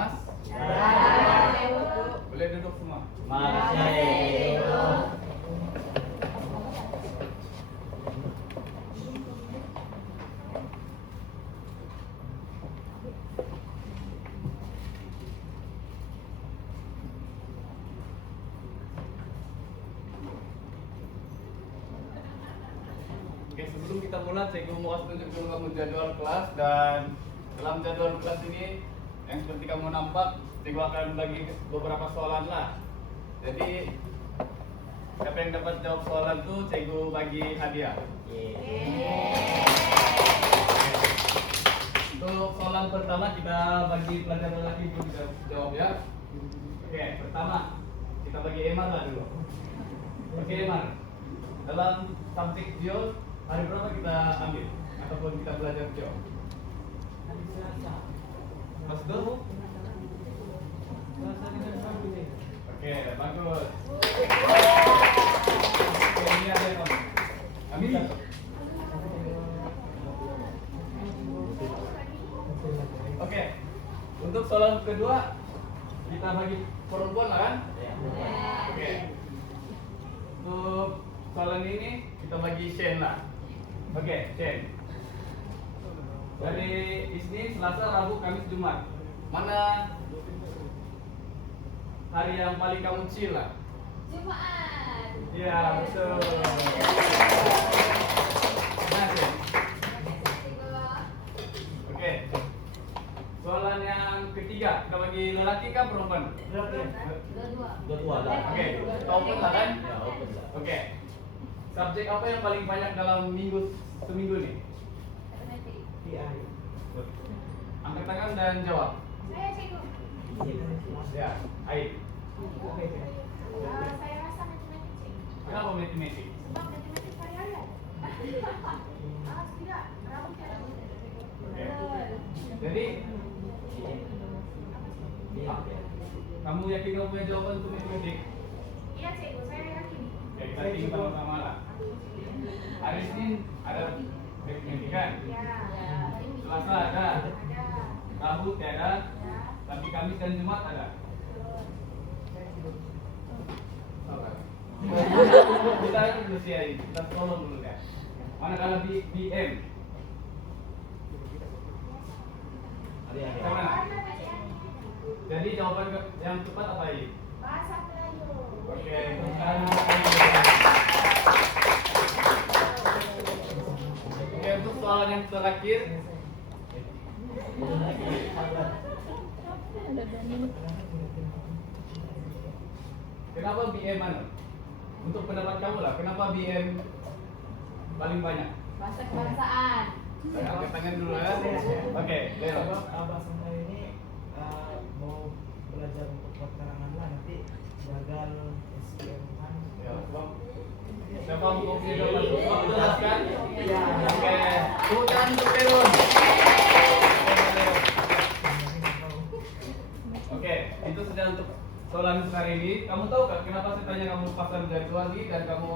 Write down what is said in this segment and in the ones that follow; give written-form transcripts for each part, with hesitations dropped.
Mas? Boleh duduk semua. Oke, sebelum kita mulai, saya mau tunjuk dulu kamu jadwal kelas, dan dalam jadwal kelas ini yang seperti kamu nampak, saya akan bagi beberapa soalan lah. Jadi siapa yang dapat jawab soalan itu, saya bagi hadiah. Untuk soalan pertama kita bagi pelajar lelaki dulu jawab ya. Oke, pertama kita bagi Emar lah dulu. Oke Emar, dalam subjek geo hari berapa kita ambil ataupun kita belajar geo? Hari Selasa. Mas Dur? Selasa dengan Rabu nih. Oke, bagus. Oke, ini ada kamu. Ambil satu. Oke, untuk soalan kedua kita bagi perempuan lah kan? Oke. Untuk soalan ini kita bagi Shane lah. Oke, Shane. Dari Isnin, Selasa, Rabu, Kamis, Jumat. Mana hari yang paling kamu chill lah? Jumat. Iya, betul. Nah, Shane. Oke. Soalan yang ketiga, kita bagi lelaki kan perempuan? Dua-dua. Oke, open lah kan? Ya, open lah. Oke. Subjek apa yang paling banyak dalam seminggu nih? PI. Angkat tangan dan jawab. Saya cikgu. Ya, Aib. Saya rasa matematik. Kenapa matematik? Sebab matematik variabel. Tidak, rambut ya. Oke. Jadi, kamu yakin kamu punya jawaban untuk matematik? Iya cikgu, saya yakin. Ya, kita tinggi sama-sama lah. Hari Senin ada matematik kan? Ya. Selasa ada, Ada. Rabu tiada, Ya. tapi Kamis dan Jumat ada. Sabar. Kita itu dulu sih, kita tolong dulu ya. Mana kalau BM? Mana? Jadi jawaban yang tepat apa ini? Bahasa Melayu. Oke, bukan. Oke, untuk soalan yang terakhir. Kenapa BM mana? Untuk pendapat kamu lah, kenapa BM paling banyak? Bahasa kebangsaan. Angkat tangan dulu ya. Oke, Leo. Sebab abah saya ini mau belajar untuk keterangan lah, nanti gagal SPM kan. Ya, Bang. Siapa mau jawaban? Bang jelaskan? Ya. Oke, tepuk untuk Leon. Oke, itu sudah untuk soalan untuk hari ini. Kamu tahu kan kenapa saya tanya kamu pasang jadwal ini dan kamu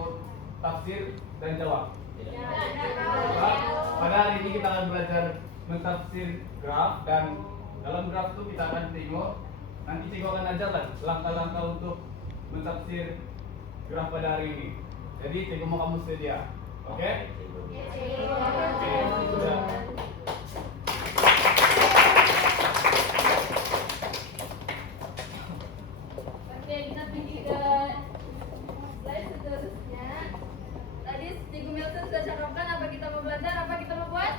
tafsir dan jawab? Pak, pada hari ini kita akan belajar mentafsir graf, dan dalam graf itu kita akan tengok, nanti saya akan ajar lah langkah-langkah untuk mentafsir graf pada hari ini. Jadi saya mau kamu sedia, oke? Oke, sudah. Oke, kita pergi ke slide seterusnya. Tadi Cikgu Milton sudah cakapkan apa kita mau belajar, apa kita mau buat?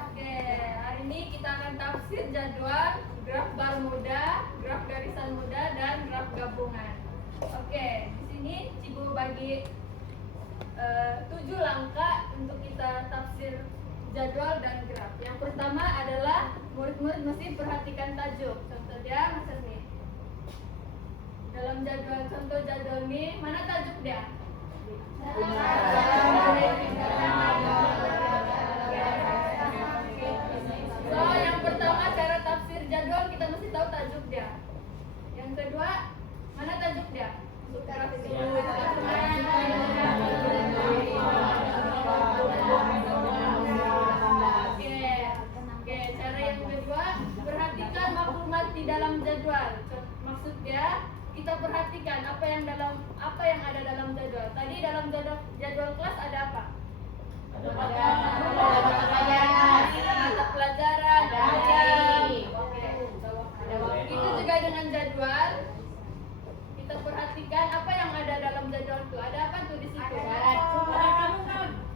Oke, hari ini kita akan tafsir jadwal, graf bar muda, graf garisan muda, dan graf gabungan. Oke, di sini Cikgu bagi 7 langkah untuk kita tafsir jadwal dan graf. Yang pertama adalah murid-murid mesti perhatikan tajuk. Contohnya Mas Ermi. Dalam jadwal, contoh jadwal ini, mana tajuk dia? So, yang pertama cara tafsir jadwal kita mesti tahu tajuk dia. Yang kedua, mana tajuk dia? Untuk graf ini. Oke, cara yang kedua perhatikan apa yang ada dalam jadwal. Tadi dalam jadwal kelas ada apa? Ada mata pelajaran. Mata pelajaran. Ada hari. Oke. Ada waktu. Itu juga dengan jadwal. Kita perhatikan apa yang ada dalam jadwal itu. Ada apa tuh di situ?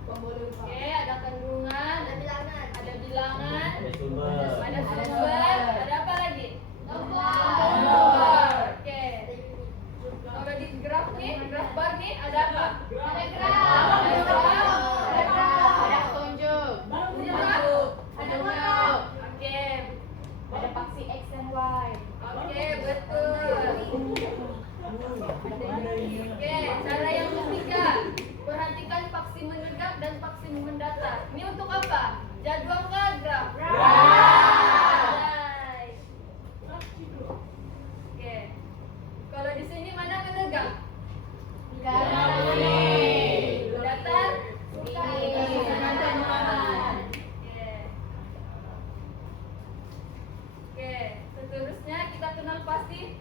Oke, ada kandungan, ada bilangan, Ada sumber. ada sumber, ada apa lagi? Nomor. Oke. Kalau di graf nih, graf bar nih ada apa? Ada Ada petunjuk. Ada graf. Oke. Ada paksi X dan Y. Oke, betul. Oke, cara yang ketiga, perhatikan faksi menegak dan faksi mendatar. Ini untuk apa? Jadwal kah graf? Right. Oke. Kalau di sini mana menegak? Datar? Oke, seterusnya kita kenal pasti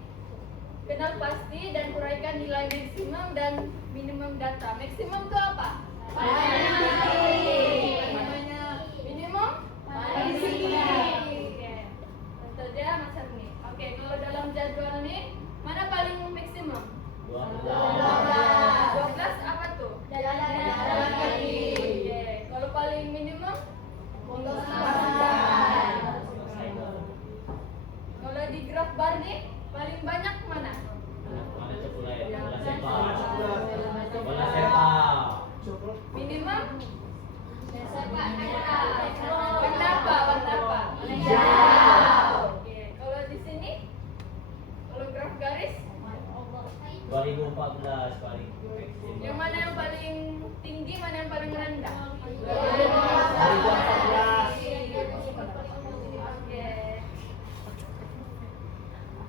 dan uraikan nilai maksimum dan minimum data. Maksimum itu apa? Minimum? Oke. Contoh dia macam ini. Oke, kalau dalam jadwal nih, mana paling maksimum? 12 apa tuh? Jalan kaki. Oke, kalau paling minimum? Kalau di graf bar nih, paling banyak mana? Mana cekulan? Bola sepak. Bola sepak. Minimum? Warna apa? Oke, kalau di sini? Kalau graf garis? 2014 paling maksimum. Yang mana yang paling tinggi, mana yang paling rendah? 2014.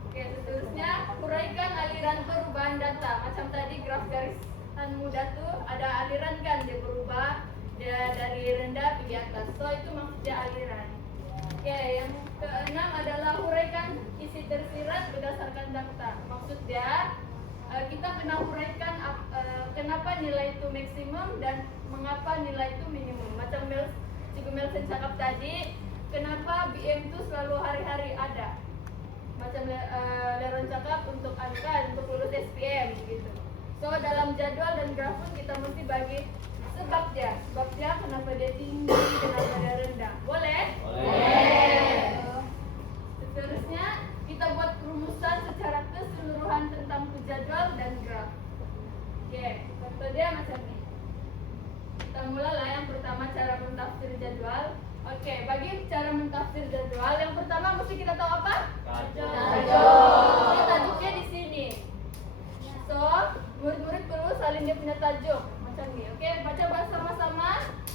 Oke, seterusnya uraikan aliran perubahan data. Macam tadi graf garisan muda tuh ada aliran kan, dia berubah dari rendah pergi atas. So itu maksudnya aliran. Oke, yang keenam adalah uraikan isi tersirat berdasarkan data. Maksudnya kita kena uraikan kenapa nilai itu maksimum dan mengapa nilai itu minimum. Macam Cikgu Melson cakap tadi, kenapa BM itu selalu hari-hari ada. Macam Leron cakap untuk angka, untuk lulus SPM gitu. So dalam jadwal dan graf pun kita mesti bagi sebabnya kenapa dia tinggi, kenapa dia rendah. Boleh? Seterusnya kita buat rumusan secara keseluruhan tentang jadwal dan graf. Oke, contoh dia macam ini. Kita mulailah yang pertama cara mentafsir jadwal. Oke, bagi cara mentafsir jadwal yang pertama mesti kita tahu apa? Tajuk. Tajuknya di sini. So, murid-murid perlu salin dia punya tajuk macam ini. Oke, baca bersama-sama.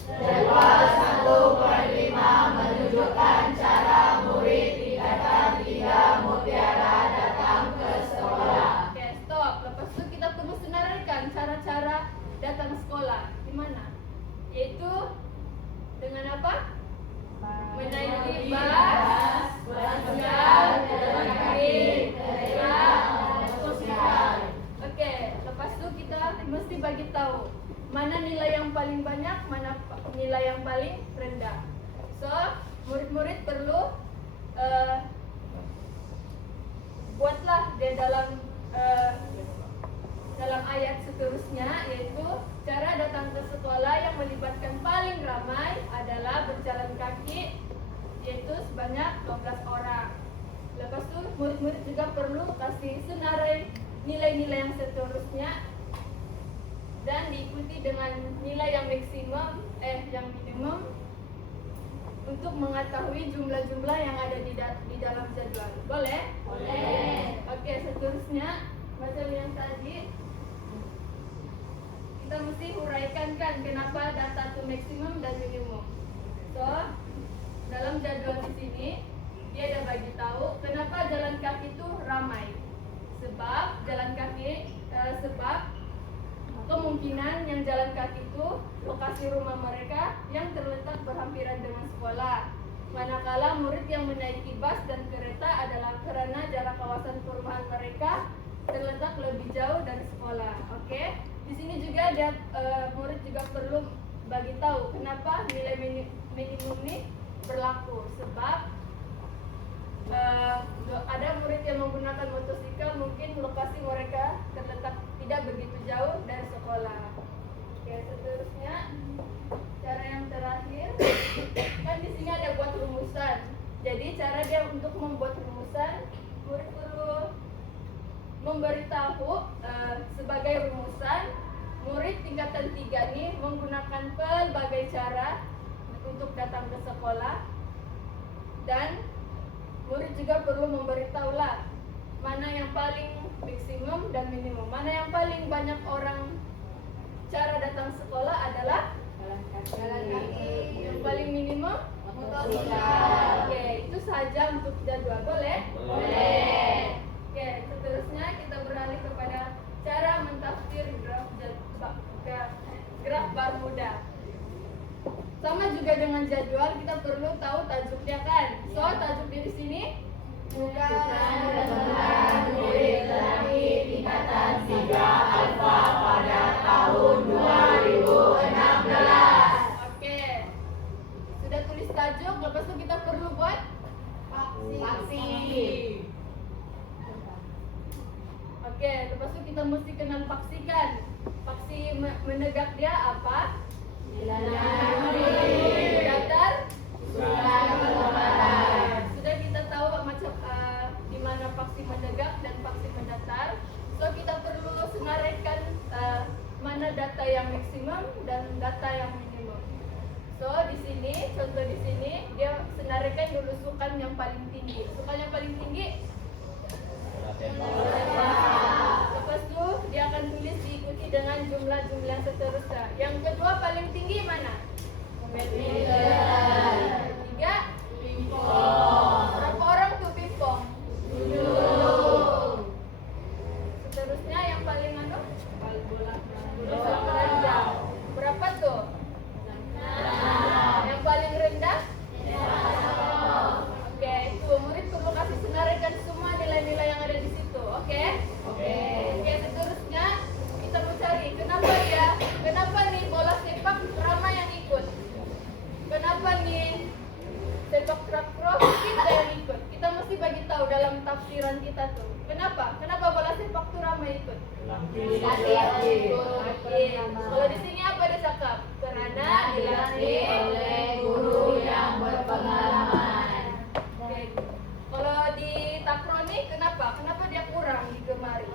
Jadwal 1/5 menunjukkan cara murid tingkatan 3 mutiara datang ke sekolah. Oke, stop. Lepas itu kita perlu senaraikan cara-cara datang sekolah. Gimana? Yaitu dengan apa? Menaiki bus, berjalan, jalan kaki, kereta, motosikal. Oke, lepas itu kita mesti bagi tahu mana nilai yang paling banyak, mana nilai yang paling rendah. So, murid-murid perlu buatlah dia dalam ayat seterusnya, yaitu cara datang ke sekolah yang melibatkan paling ramai adalah berjalan kaki, yaitu sebanyak 12 orang. Lepas itu murid-murid juga perlu kasih senarai nilai-nilai yang seterusnya dan diikuti dengan nilai yang maksimum, yang minimum untuk mengetahui jumlah-jumlah yang ada di dalam jadwal. Boleh? Oke, seterusnya macam yang tadi kita mesti uraikan kan kenapa data itu maksimum dan minimum. So, dalam jadwal di sini dia ada bagi tahu kenapa jalan kaki itu ramai. Sebab kemungkinan yang jalan kaki itu lokasi rumah mereka yang terletak berhampiran dengan sekolah. Manakala murid yang menaiki bus dan kereta adalah karena jarak kawasan perumahan mereka terletak lebih jauh dari sekolah. Oke. Di sini juga ada murid juga perlu bagi tahu kenapa nilai minimum ini berlaku. Sebab ada murid yang menggunakan motosikal, mungkin lokasi mereka terletak tidak begitu jauh dari sekolah. Oke, seterusnya cara yang terakhir kan di sini ada buat rumusan. Jadi cara dia untuk membuat rumusan, murid perlu memberitahu sebagai rumusan. Murid tingkatan 3 ini menggunakan pelbagai cara untuk datang ke sekolah, dan murid juga perlu memberitahulah mana yang paling maksimum dan minimum. Mana yang paling banyak orang cara datang sekolah adalah jalan kaki. Yang paling minimum motosikal. Oke, itu saja untuk jadwal. Boleh? Boleh. Oke, seterusnya kita beralih kepada cara mentafsir graf Bermuda. Sama juga dengan jadwal, kita perlu tahu tajuknya kan. So, tajuknya di sini bukan Pertemuan murid terakhir tingkatan 3 Alfa pada tahun 2016. Oke. Sudah tulis tajuk, lepas itu kita perlu buat Faksi. Oke, lepas itu kita mesti kenal faksi kan. Faksi menegak dia apa? Datar. Sudah kita tahu macam di mana faksi menegak dan faksi mendatar. So kita perlu senaraikan mana data yang maksimum dan data yang minimum. So di sini, contoh di sini dia senaraikan dulu sukan yang paling tinggi. Sukan yang paling tinggi. Lepas itu dia akan tulis diikuti dengan jumlah-jumlah yang seterusnya. Yang kedua paling tinggi mana? Badminton. Tiga. Pingpong. Berapa orang tuh pingpong? 7. Seterusnya yang paling bola keranjang. Berapa tuh? 6. Yang paling rendah? Oke, itu murid perlu kasih senaraikan semua nilai-nilai yang ada di situ. Oke, seterusnya kita mau cari kenapa nih bola sepak ramai yang ikut, kenapa nih sepak takraw kita yang ikut. Kita mesti bagi tahu dalam tafsiran kita tuh kenapa bola sepak tuh ramai ikut. Kalau di sini apa dia cakap? Karena dilatih Oleh guru yang berpengalaman. Oke. Kalau di takraw nih kenapa dia kurang digemari?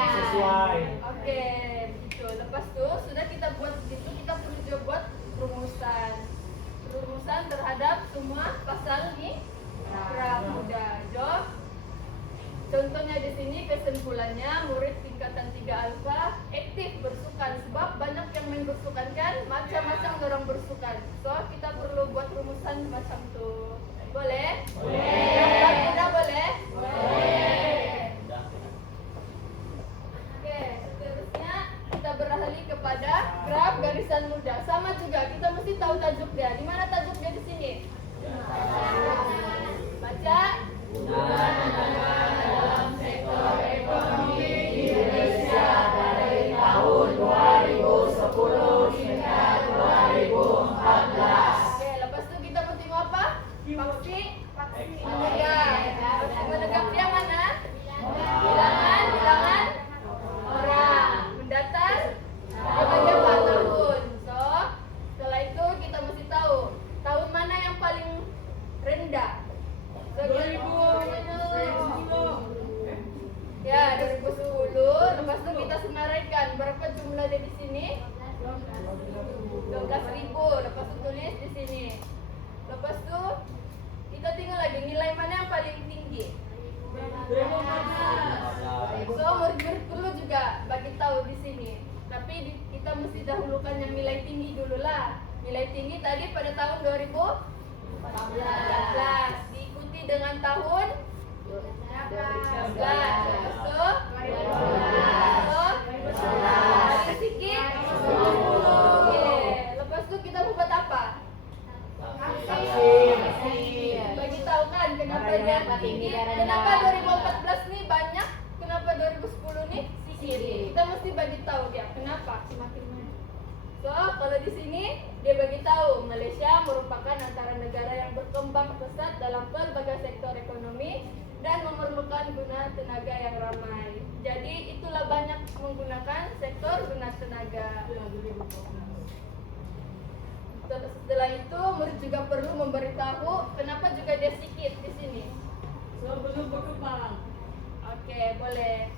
Sesuai. Oke, gitu. Lepas tuh sudah kita buat begitu, kita perlu juga buat rumusan terhadap semua pasal nih Bermuda. Contohnya di sini kesimpulannya murid tingkatan 3 Alfa aktif bersukan, sebab banyak yang main bersukan kan, macam-macam orang bersukan. So kita perlu buat rumusan macam tuh. Boleh? Bermuda boleh? Oke, seterusnya kita beralih kepada graf garisan muda. Sama juga kita mesti tahu tajuk dia. Di mana tajuk dia di sini? Baca. Dalam sektor ekonomi di Indonesia dari tahun 2010 hingga 2014. Oke, lepas itu kita mesti mau apa? Faksi menegak. Faksi menegak dia mana? Bilangan orang. Mendatar dia bagi apa? Tahun. So, setelah itu kita mesti tahu tahun mana yang paling rendah. 2010. Ya, 2010. Lepas itu kita senaraikan berapa jumlah dia di sini? 12.000. Lepas itu tulis di sini. Lepas itu kita tinggal lagi nilai mana yang paling tinggi. So murid-murid perlu juga bagi tahu di sini. Tapi kita mesti dahulukan yang nilai tinggi dulu lah. Nilai tinggi tadi pada tahun 2014. Diikuti dengan tahun 2016. Lepas itu 2012. Sedikit 20. Oke. Lepas itu kita buat apa? Bagi tahu kan kenapa kalau di sini dia bagi tahu Malaysia merupakan antara negara yang berkembang pesat dalam berbagai sektor ekonomi dan memerlukan guna tenaga yang ramai. Jadi itulah banyak menggunakan sektor guna tenaga. Setelah itu murid juga perlu memberitahu kenapa juga dia sikit di sini. Sebelum berkembang. Oke, boleh.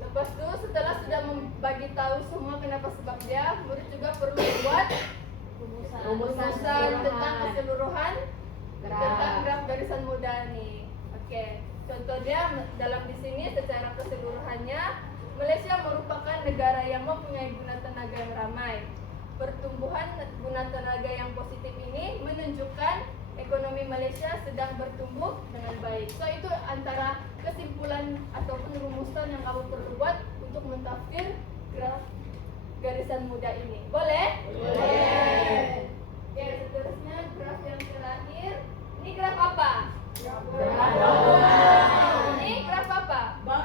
Lepas itu setelah sudah membagi tahu semua kenapa sebab dia, murid juga perlu membuat rumusan tentang keseluruhan tentang graf garisan muda nih. Oke, contohnya dalam di sini secara keseluruhannya Malaysia merupakan negara yang mempunyai guna tenaga yang ramai. Pertumbuhan guna tenaga yang positif ini menunjukkan ekonomi Malaysia sedang bertumbuh dengan baik. So itu antara kesimpulan ataupun rumusan yang kamu perlu buat untuk mentafsir graf garisan muda ini. Boleh? Boleh. Oke, seterusnya graf yang terakhir. Ini graf apa? Graf Ini graf apa? bar.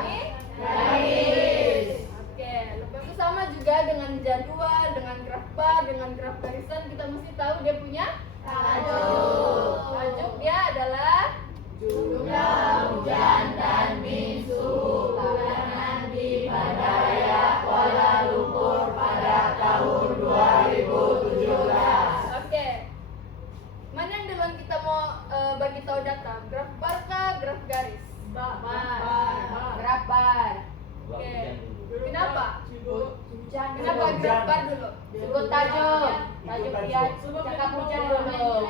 Ini Garis. Oke, lepas itu sama juga dengan jadwal, dengan graf bar, dengan graf garisan kita mesti tahu dia punya Tajuk. tajuk dia adalah Jumlah hujan dan suhu tahunan di Bandaraya Kuala Lumpur pada tahun 2017. Oke. Mana yang duluan kita mau bagi tahu data? Graf bar kah, graf garis? Bar. Graf bar. Oke. Kenapa? Kenapa graf bar dulu? Sebut tajuk. Tajuk dia cakap hujan dulu.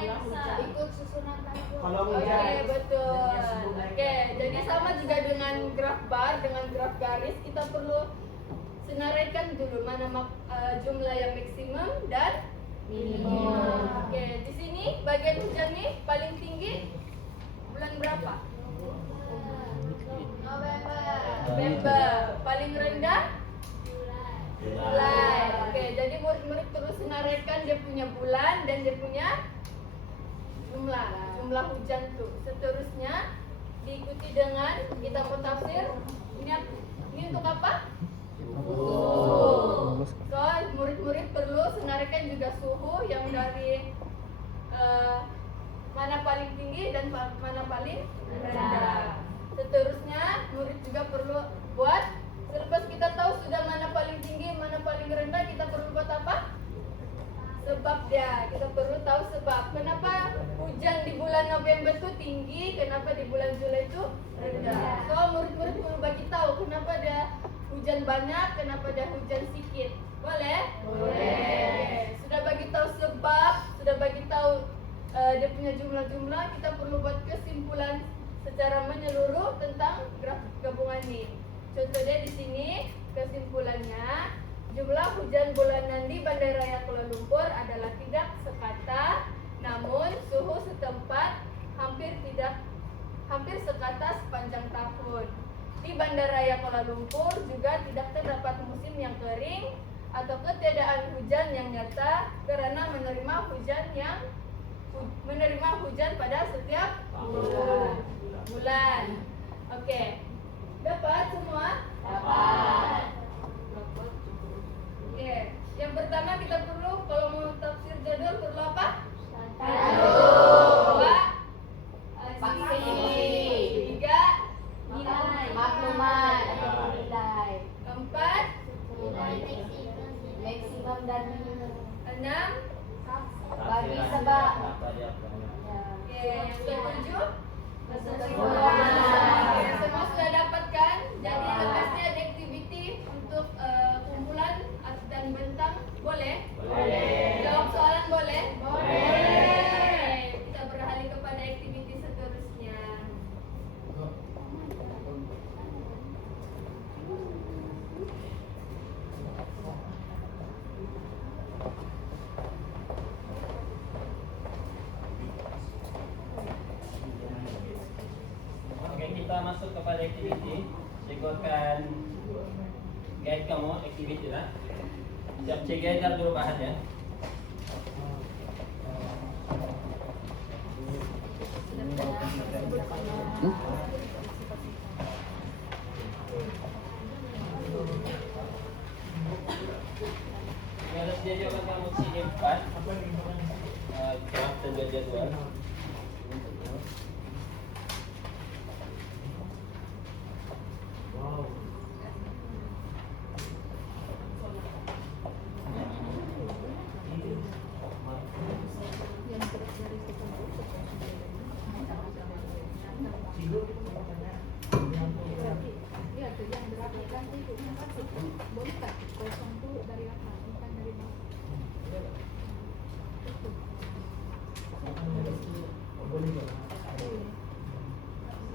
Ikut susunan tajuk. Kalau Oke, hujan. betul. Oke, jadi sama juga dengan graf bar, dengan graf garis kita perlu senaraikan dulu mana jumlah yang maksimum dan Minimum. Oke, di sini bagian hujan nih paling tinggi bulan berapa? November. Paling rendah? Julai. Oke, jadi murid-murid terus senaraikan dia punya bulan dan dia punya jumlah hujan tuh. Seterusnya diikuti dengan kita mau tafsir. Ini untuk apa? Suhu. So, murid-murid perlu senaraikan juga suhu yang dari mana paling tinggi dan mana paling rendah. Seterusnya murid juga perlu buat selepas kita tahu sudah mana paling tinggi, mana paling rendah, kita perlu buat apa? Sebab dia. Kita perlu tahu sebab. Kenapa hujan di bulan November itu tinggi, kenapa di bulan Julai itu rendah. So, murid-murid perlu bagi tahu kenapa dia hujan banyak, kenapa dia hujan sedikit. Boleh? Boleh. Sudah bagi tahu sebab, sudah bagi tahu dia punya jumlah-jumlah, kita perlu buat kesimpulan secara menyeluruh tentang graf gabungan ini. Contohnya di sini kesimpulannya, jumlah hujan bulanan di Bandaraya Kuala Lumpur adalah tidak sekata, namun suhu setempat hampir sekata sepanjang tahun. Di Bandaraya Kuala Lumpur juga tidak terdapat musim yang kering atau ketiadaan hujan yang nyata karena menerima hujan pada setiap bulan. Oke. Dapat semua? Dapat. Oke. Yang pertama kita perlu kalau mau tafsir jadwal perlu apa? Tajuk. Dua, Faksi. tiga, Maklumat. Nilai. keempat, Maksimum dan minimum. enam, Bagi sebab. oke, yang ketujuh. Kesimpulan. Oke, semua sudah dapatkan. Jadi lepasnya ada aktiviti untuk kumpulan dan bentang boleh? Boleh. Jawab soalan boleh? Boleh. Kita beralih kepada aktiviti seterusnya. Oke, kita masuk kepada activity. Cikgu akan guide kamu activity lah. Siap cikgu ajar dulu bahan ya. Harus dia juga kamu sini 4 Apa nih gimana? draft dan jadwal. Wow. Cigo, makanya yang Iya tuh yang berapa ganti itu yang satu boleh tak kosong tuh dari apa bukan dari bawah. boleh nggak?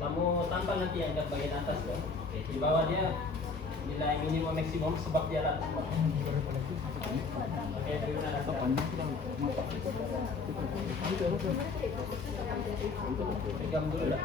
Kamu tampal nanti angkat bagian atas ya. Di bawah dia nilai minimum maksimum sebab dia alat. Oke, terima kasih. Pegang dulu lah.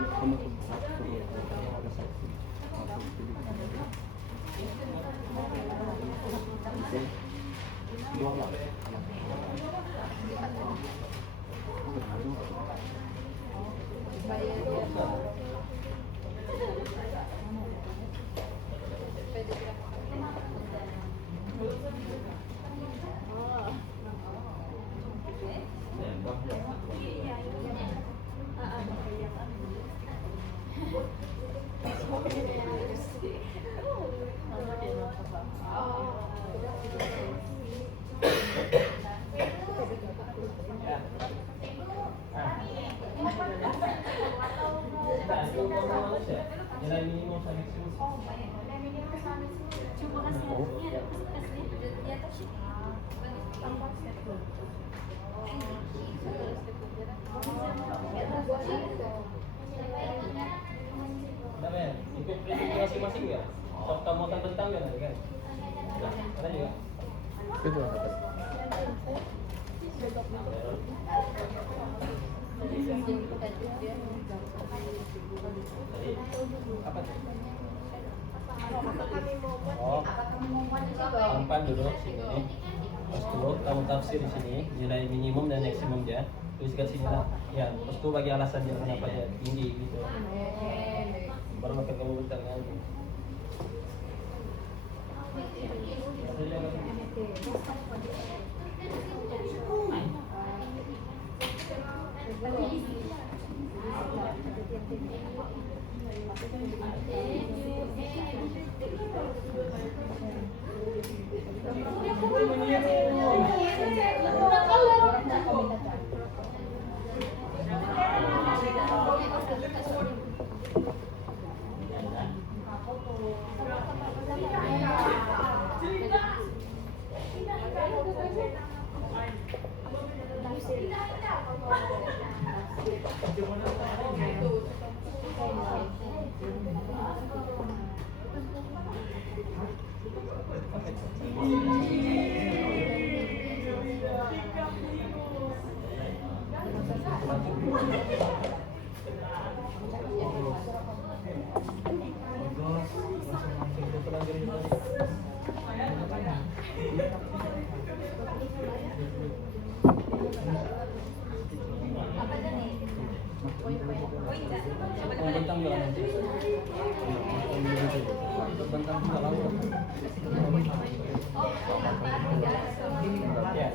Nilai minimum sama maksimum. Coba kasih hasilnya, di atas sih. Kenapa ya? Ikut prinsip masing-masing ya? Sok kamu akan tentang kan? Ada juga. Itu apa? Apa? Oh, umpan duduk sini. Terus dulu kamu tafsir di sini nilai minimum dan maksimum dia. Tuliskan sini lah. Ya, terus tuh bagi alasan dia kenapa dia tinggi gitu. Baru akan kamu bertanya. Bentang juga nanti. Bentang juga lalu. Ya.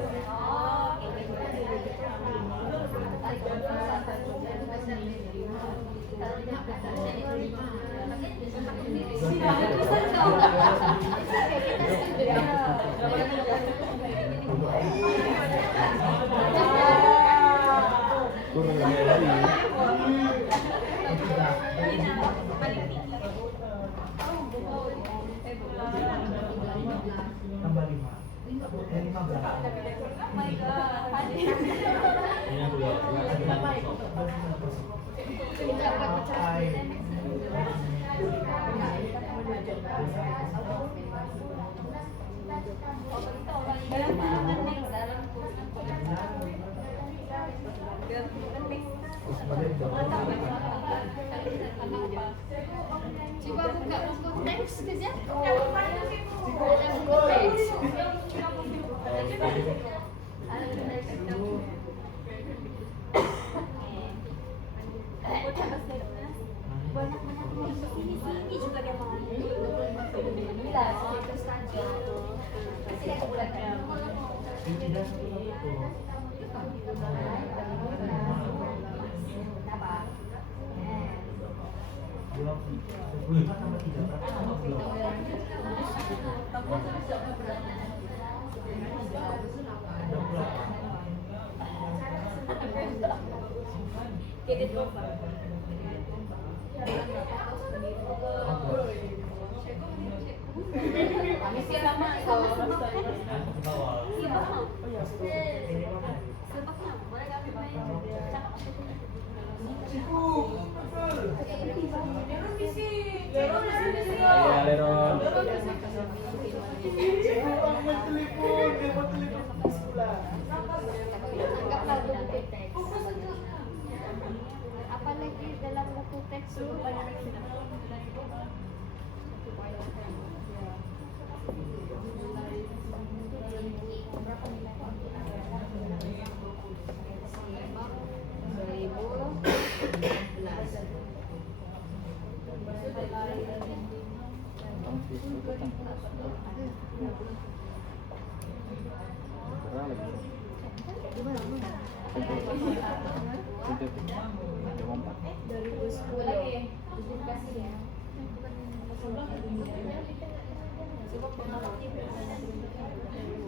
Tambah 5. 15. Coba buka buku teks kejap. Sini juga dia mau. Bila terus saja. Tidak satu-satu tuh. Dua, 25 tambah 3 berapa? 28. Kredit lomba. Misi sama Ayo Leron. Apalagi dalam buku teks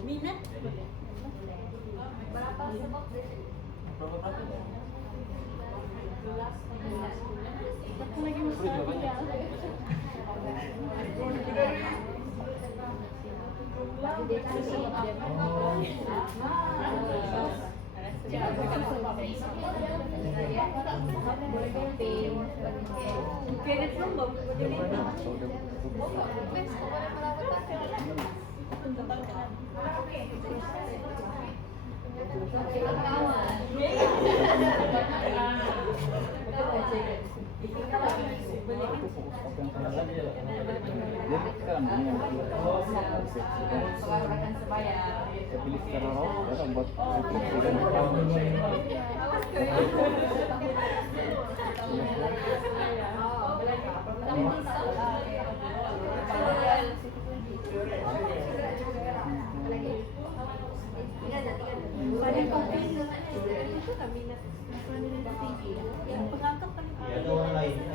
minat berapa sebab kredit lomba Pilih secara raw, ya buat refleksi dan Ada orang lainnya.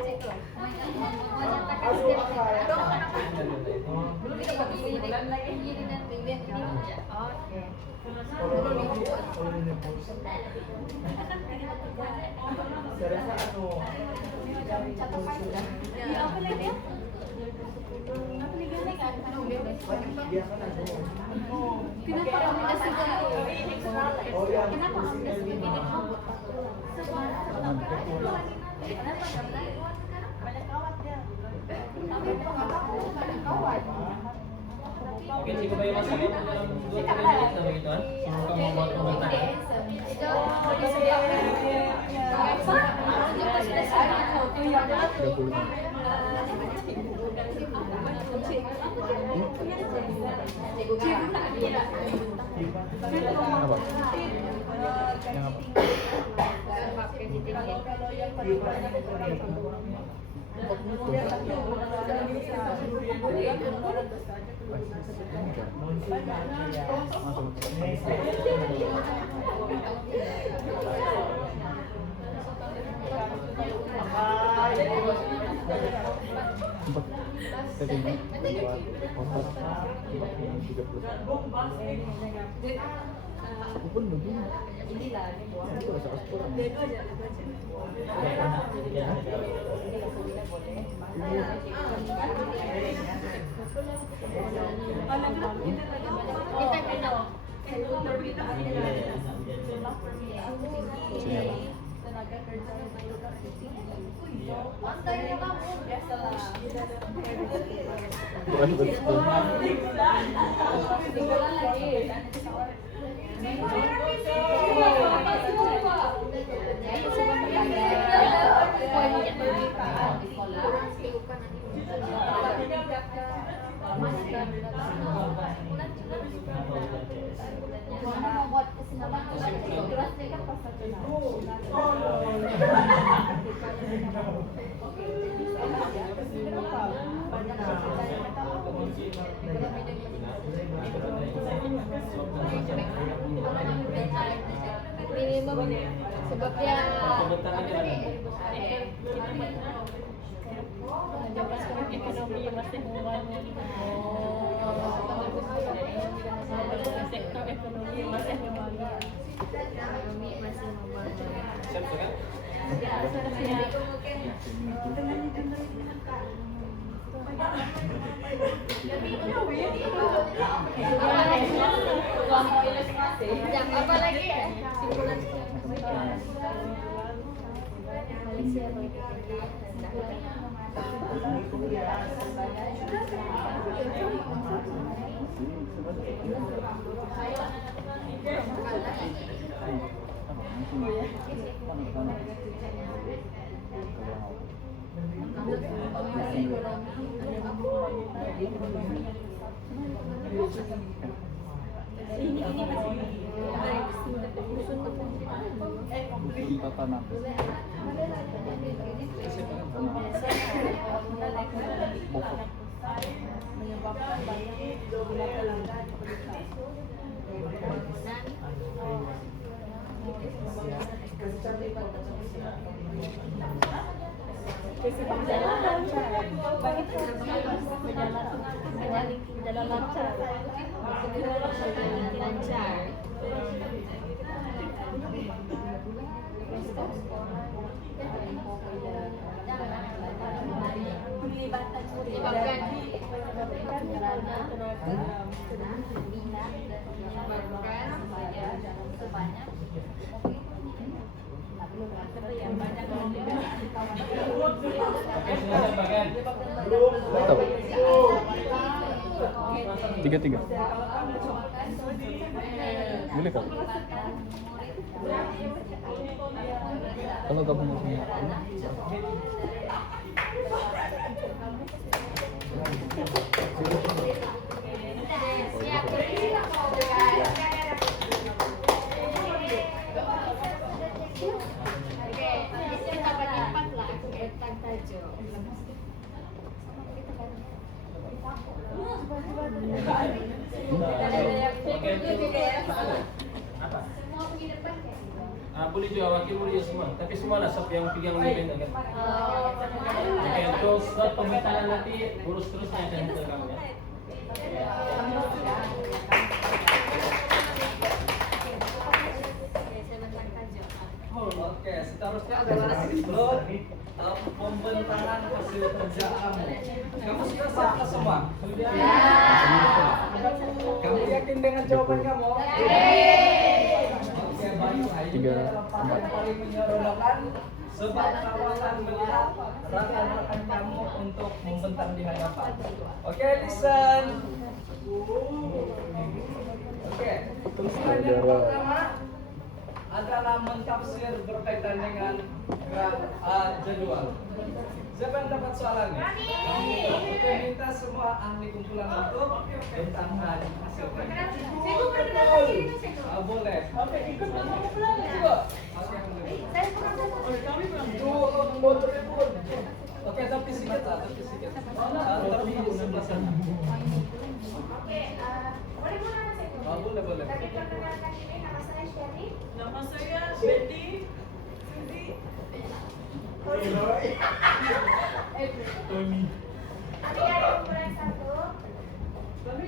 ini kan. boleh Oke, Ciku Bayu masuk ya dalam 2-3 menit sampai gituan. Sebelum kamu buat komentar ya. Empat. Tadi ini. Empat. 30. Aku pun begini. Itu rasa aspal. Bukan betul. Minimum sebabnya ekonomi masih membangun. Sektor ekonomi masih membangun. Siap kan? Yang apa lagi ya? Empat tanam. Bokok. Jalan lancar. Mantap. 3-3. Boleh kan? Kalau gabung semua. Boleh juga wakil boleh semua, tapi semua lah sop yang pegang event kan. Oke, untuk slot pemetanan nanti urus terusnya dan ke kamu ya. Oke, seterusnya adalah slot pembentangan hasil kerja kamu. Kamu sudah siap semua? Sudah. Kamu yakin dengan jawaban kamu? Oke, baik. Ini yang paling menyeronokkan sebab kawalan melihat rekan-rekan kamu untuk membentang di hadapan. Oke, listen. Oke, tulisan yang pertama adalah mentafsir berkaitan dengan jadwal. Siapa yang dapat soalannya? Oke, minta semua ahli kumpulan untuk bentangkan hasil kerja. Boleh. Oke, ikut Oke, tapi sedikit lah, tapi sedikit. Tapi di sebelah sana. Boleh, boleh. Nama saya Betty. Adik-adik kumpulan 1. Kami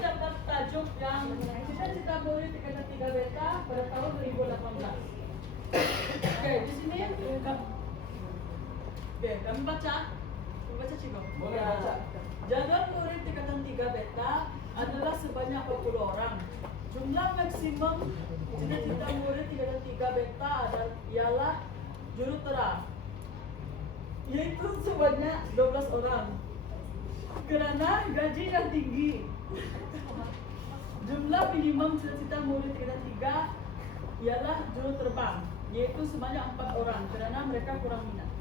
dapat tajuk yang cita-cita murid tingkatan 3 beta pada tahun 2018. Oke, di sini kami baca. Ciko. Boleh baca. Jadwal murid tingkatan 3 beta adalah sebanyak 40 orang. Jumlah maksimum cita-cita murid tingkatan 3 beta ialah jurutera, yaitu sebanyak 12 orang. Karena gaji yang tinggi, jumlah minimum cita-cita murid tingkatan 3 ialah juru terbang, yaitu sebanyak 4 orang karena mereka kurang minat.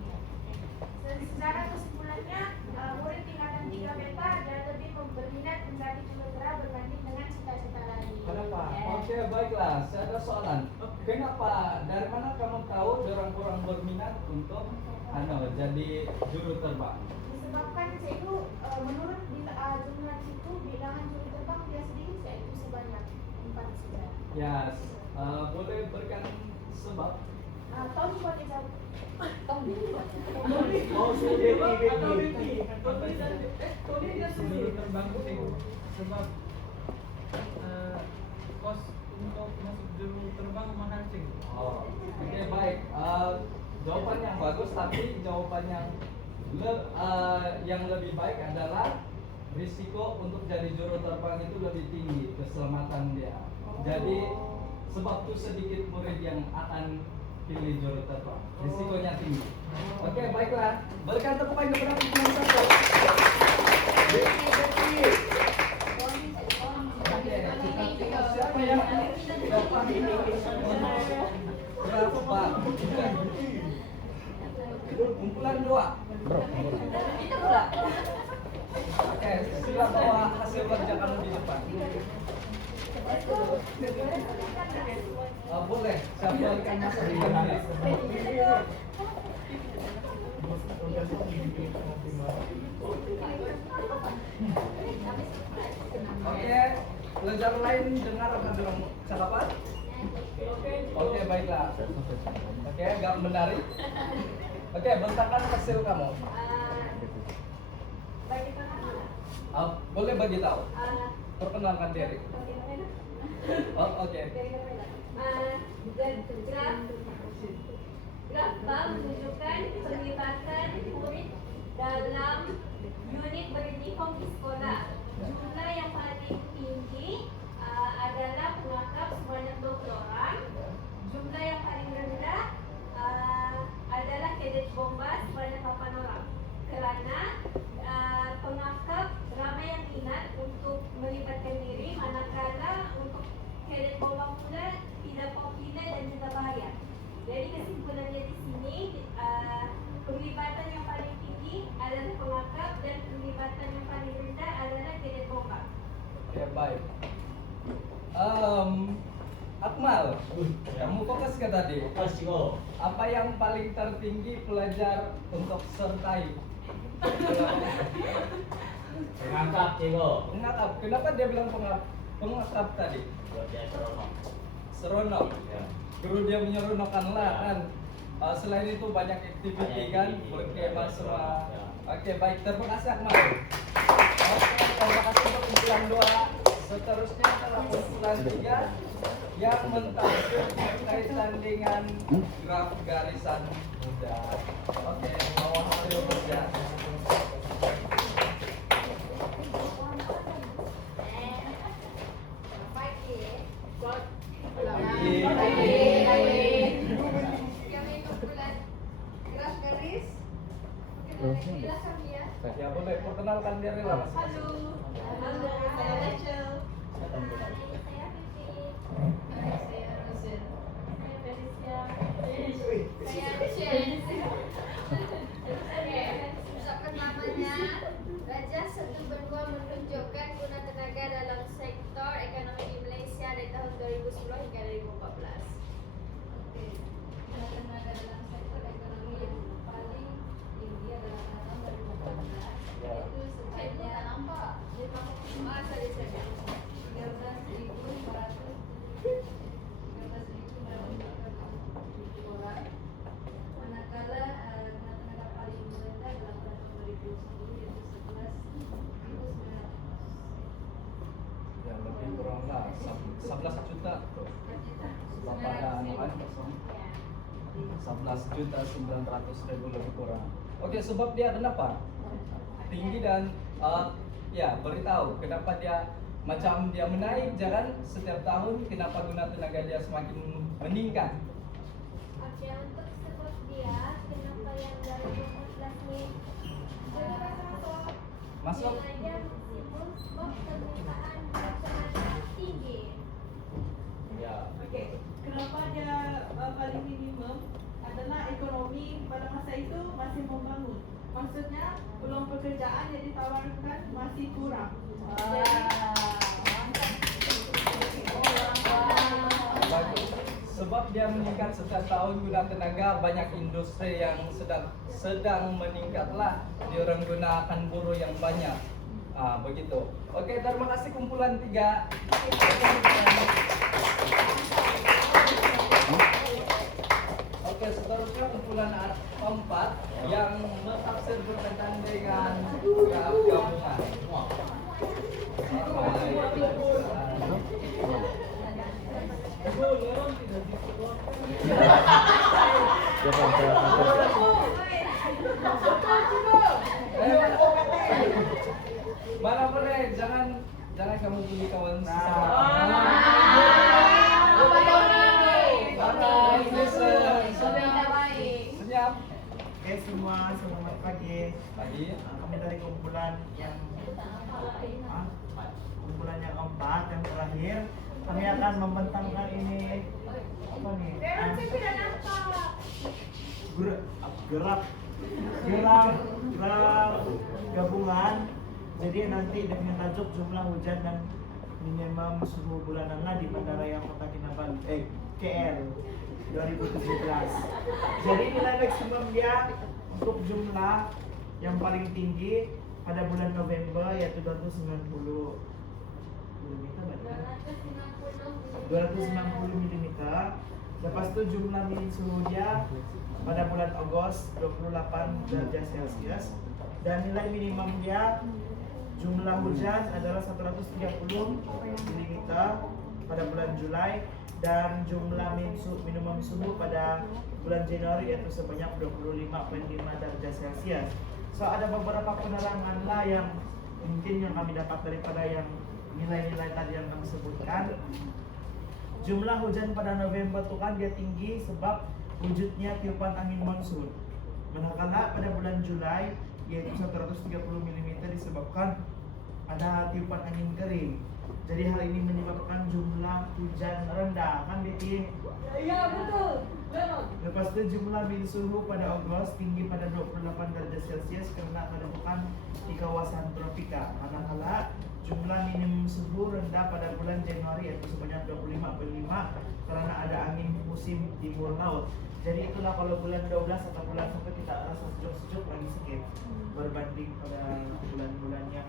Secara kesimpulannya, murid tingkatan 3 beta ada lebih berminat menjadi jurutera berbanding dengan cita-cita lain. Kenapa? Oke, baiklah. Saya ada soalan. Kenapa? Dari mana kamu tahu orang kurang berminat untuk jadi juru terbang? Disebabkan itu menurut jumlah itu bilangan juru terbang dia sedikit, yaitu sebanyak 4 saja. Ya, boleh berikan sebab? Tahun buat jawab. Tony dan Juru terbang itu sebab kos untuk masuk juru terbang mahal sih. Oh, oke baik. Jawaban yang bagus, tapi jawaban yang lebih baik adalah risiko untuk jadi juru terbang itu lebih tinggi, keselamatan dia. Jadi sebab itu sedikit murid yang akan pilih juru terbang, risikonya tinggi. Oke, baiklah. Berikan tepukan kepada kumpulan 1. Siapa yang dapat berapa? Kumpulan 2. Oke, silakan bawa hasil kerja kamu di depan. Boleh, saya berikan masa di depan. Oke, pelajar lain dengar apa bilang cakapan? Oke, baiklah. Oke, agak menarik. Oke, bentangkan hasil kamu. Boleh bagi tahu. Perkenalkan diri. Oh, oke. Graf bank menunjukkan pelibatan murid dalam unit berindikom di sekolah. Jumlah yang paling tinggi adalah pengakap sebanyak 20 orang. Jumlah yang paling rendah adalah kadet bomba sebanyak 8 orang. Kerana pengakap ramai yang minat untuk melibatkan diri, manakala untuk kadet bomba pula tidak populer dan juga bahaya. Jadi kesimpulannya di sini penglibatan yang paling tinggi adalah pengakap dan penglibatan yang paling rendah adalah kadet bomba. Oke, baik. Akmal, kamu fokus ke tadi. Apa yang paling tertinggi pelajar untuk sertai? Mengangkat Ciko. Pengakap. Kenapa dia bilang pengakap tadi? Seronok. Guru dia menyeronokkan lah kan. Selain itu banyak aktiviti kan, berkemah semua. Oke, baik. Terima kasih Akmal. Oke, terima kasih untuk kumpulan 2. Seterusnya adalah kumpulan 3 yang mentafsir berkaitan dengan graf garisan muda. Oke, bawa hasil kerja. Kami kumpulan graf garis. Silakan ya. Ya boleh, perkenalkan diri lah. Halo, saya Rachel. Saya Vivi. Saya Rosen. Saya Felicia. Saya Shen. Ucapan namanya Raja 1 menunjukkan guna tenaga dalam sektor ekonomi di Malaysia dari tahun 2010 hingga 2014. Oke. Guna tenaga dalam sektor ekonomi yang paling tinggi adalah tahun 2014. Itu sebanyak 13.500 orang, manakala 11 juta tuh. Bapak ada anuan kosong 11.900.000 lebih kurang. Oke, sebab dia kenapa tinggi dan ya beritahu kenapa dia macam dia menaik jalan setiap tahun, kenapa guna tenaga dia semakin meningkat. Oke, untuk sebab dia kenapa yang dari 14 nih Masuk. nilainya maksimum sebab permintaan masyarakat tinggi. Ya. Oke, kenapa dia paling minimum adalah ekonomi pada masa itu masih membangun. Maksudnya peluang pekerjaan yang ditawarkan masih kurang. Bagus. Sebab dia meningkat setiap tahun guna tenaga, banyak industri yang sedang meningkatlah, dia gunakan buruh yang banyak. Begitu. Oke, terima kasih kumpulan 3. Oke, seterusnya kumpulan 4 yang mentafsir berkaitan dengan gabungan. Mana boleh, jangan kamu bully kawan sesama. Senyap. Oke semua, selamat pagi. Pagi. Kami dari kumpulan yang keempat, yang terakhir. Kami akan membentangkan ini apa nih? Gerak gabungan. Jadi nanti dengan tajuk jumlah hujan dan minimum suhu bulanannya di Bandaraya Kota Kinabalu KL 2017. Jadi nilai maksimum dia untuk jumlah yang paling tinggi pada bulan November yaitu 290 mm. Lepas itu jumlah minimum suhu dia pada bulan Agustus 28 derajat Celcius dan nilai minimum dia jumlah hujan adalah 130 mm pada bulan Julai dan jumlah minimum suhu pada bulan Januari yaitu sebanyak 25,5 derajat Celcius. So ada beberapa penerangan lah yang mungkin yang kami dapat daripada yang nilai-nilai tadi yang kami sebutkan. Jumlah hujan pada November itu kan dia tinggi sebab wujudnya tiupan angin monsun. Manakala pada bulan Julai yaitu 130 mm disebabkan ada tiupan angin kering. Jadi hal ini menyebabkan jumlah hujan rendah kan Betty? Iya betul. Lepas itu jumlah minimum suhu pada Agustus tinggi pada 28 derajat Celcius karena kedudukan di kawasan tropika. Manakala jumlah minimum suhu rendah pada bulan Januari yaitu sebanyak 25,5 karena ada angin musim timur laut. Jadi itulah kalau bulan 12 atau bulan 1 kita rasa sejuk-sejuk lagi sedikit berbanding pada bulan-bulan yang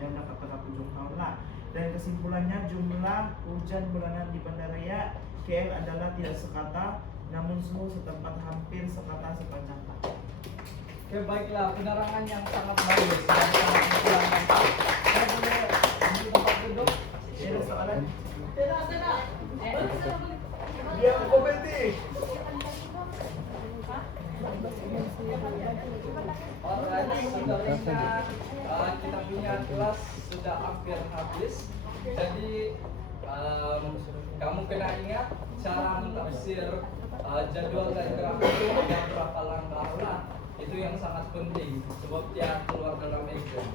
dekat-dekat ujung tahun lah. Dan kesimpulannya jumlah hujan bulanan di Bandaraya KL adalah tidak sekata, namun suhu setempat hampir sekata sepanjang tahun. Oke, baiklah, penerangan yang sangat bagus. Saya boleh ambil tempat duduk? Ada soalan? Tidak. Dia komedi. Alright, sebenarnya kita punya kelas sudah hampir habis. Jadi kamu kena ingat cara mentafsir jadwal dan grafik itu ada berapa langkah lah. Itu yang sangat penting sebab dia keluar dalam exam.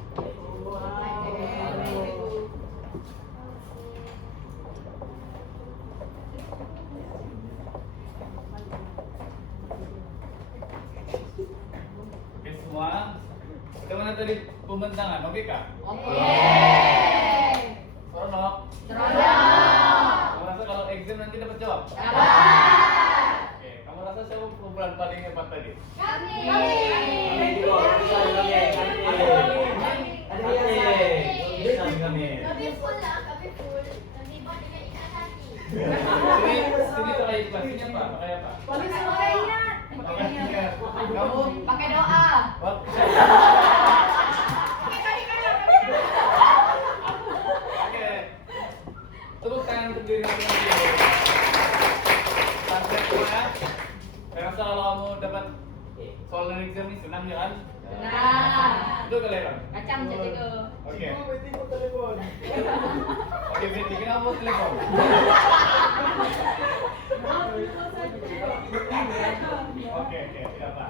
Oke semua, bagaimana tadi pembentangan? Oke kak? Oke. Seronok? Kamu rasa kalau exam nanti dapat jawab? Oke, kamu rasa siapa kumpulan paling hebat tadi? Kami. Kami full lah, kami full. Kami buat dengan ikat hati. Sini pakai pastinya apa? Pakai apa? Paling Pakai ingat. Pakai tiket. Kamu? Pakai doa. What? Oke. Tepuk tangan untuk diri kamu dapat soal dari exam ini senang ya kan? Nah. Itu kalian. Kacang jadi ke. Oke. Cigo, berarti mau telepon. Oke, Betty, kenapa mau telepon? Oke, tidak apa.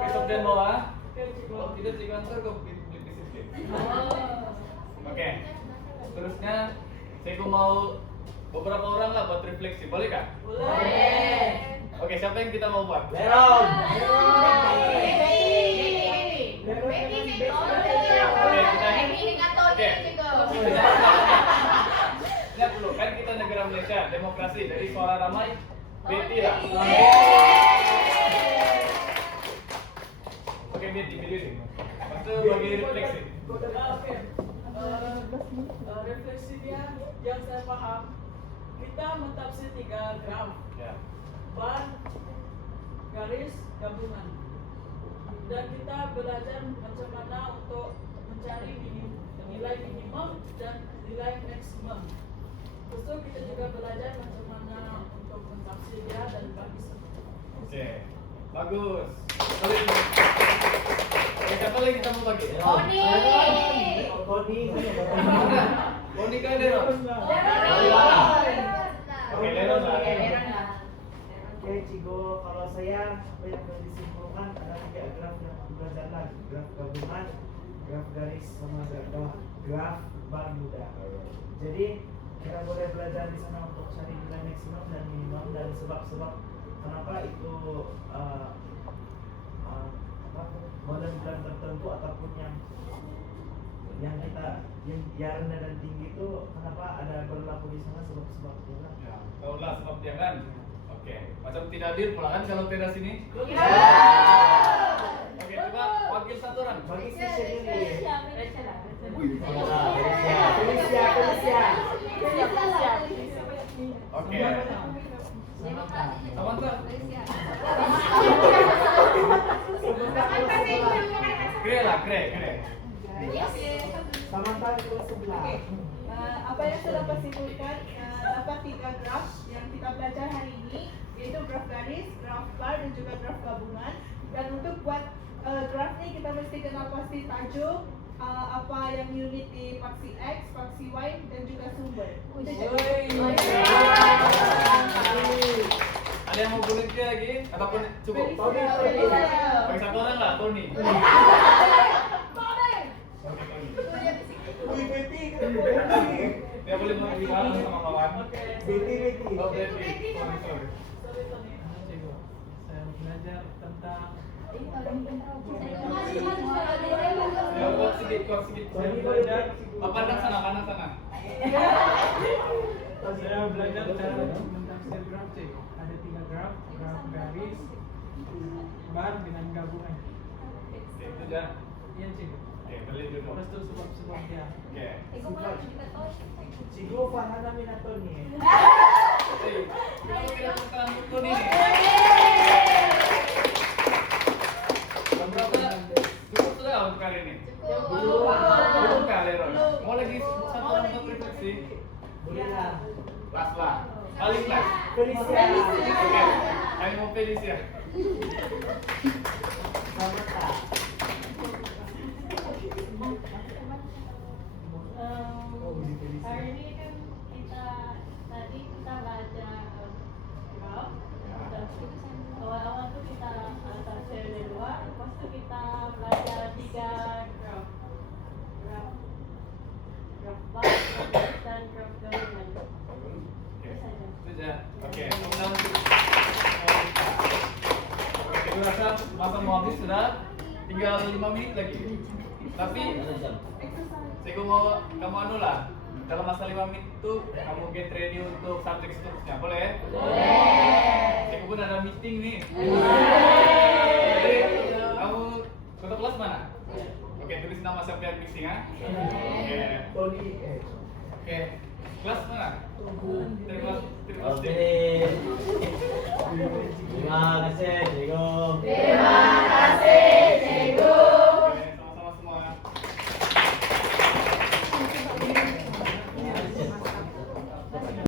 Besok dan bawa. Kalau tidak di kantor kau beli bisnis. Oke. Terusnya, saya mau beberapa orang lah buat refleksi, boleh kah? Boleh. Oke, siapa yang kita mau buat? Leron. Oke. Lihat dulu, kan kita negara Malaysia, demokrasi, dari suara ramai, Betty lah. Oke, Betty, pilih deh. Itu bagi refleksi. Oke. Refleksinya yang saya paham, kita mentafsir 3 graf, Ya. bar, garis, gabungan. Dan kita belajar macam mana untuk mencari nilai minimum dan nilai maksimum. Terus itu kita juga belajar macam mana untuk mentafsirnya dan bagi Oke. Bagus. Boleh. Oke, siapa lagi kita mau bagi? Oni. Oni kan Leron. Oke, Leron lah. Oke, Cigo, kalau saya apa yang boleh disimpulkan ada 3 graf yang belajar lagi, graf gabungan, graf garis sama graf bar muda. Jadi kita boleh belajar di sana untuk cari nilai maksimum dan minimum dan sebab-sebab kenapa itu bulan-bulan tertentu ataupun yang kita yang rendah dan tinggi itu kenapa ada berlaku di sana sebab-sebabnya. Ya, tahu lah sebabnya kan? Oke, macam tidak hadir pula kan kalau teras ini? Oke, coba wakil satu orang. Bagi sesi ini. Felicia. Oke. Samantha. Kre lah, kre. Samantha di kelas 11. Apa yang sudah simpulkan dapat 3 graf yang kita belajar hari ini, yaitu graf garis, graf bar, dan juga graf gabungan. Dan untuk buat graf ini kita mesti kenal pasti tajuk, apa yang unit di faksi X, faksi Y, dan juga sumber. Ada yang mau volunteer lagi? Ataupun cukup? Tony. Bagi satu orang lah, Tony. Wih, Betty, kenapa Betty? Dia boleh mengajukan sama kawan. Betty. Oh, Betty. Sorry. Saya belajar tentang Ya, kuat sedikit. Tony belajar. Pandang sana. saya belajar cara mentafsir graf C. Ada 3 graf garis, bar dengan gabungan. Oke, itu aja. Iya Cik. Oke, beli dulu. Terus itu sebab-sebabnya. Oke. Cigo Farhana Minatoni. Kalau kita tentang Tony nih. Berapa? Cukup sudah untuk kali ini? Belum kali, Ron. Mau lagi satu orang untuk refleksi? Boleh lah. Last lah. Paling last. Felicia. Oke. Kami mau Felicia. Samantha. Hari ini kan tadi kita baca graf. Awal-awal tuh kita tafsir dua, lepas itu kita belajar 3 graf bar, dan graf gabungan. Oke. Itu aja. Oke. Kemudian saya rasa masa mau habis sudah. Tinggal 5 menit lagi. Tapi saya mau kamu anu lah. Dalam masa 5 menit itu kamu get ready untuk subjek seterusnya, boleh? Boleh. Saya pun ada meeting nih. Jadi kamu ketua kelas mana? Oke, tulis nama siapa yang meeting ya. Oke. Tony. Oke. Kelas mana? Kelas Oke. Terima kasih, Diego.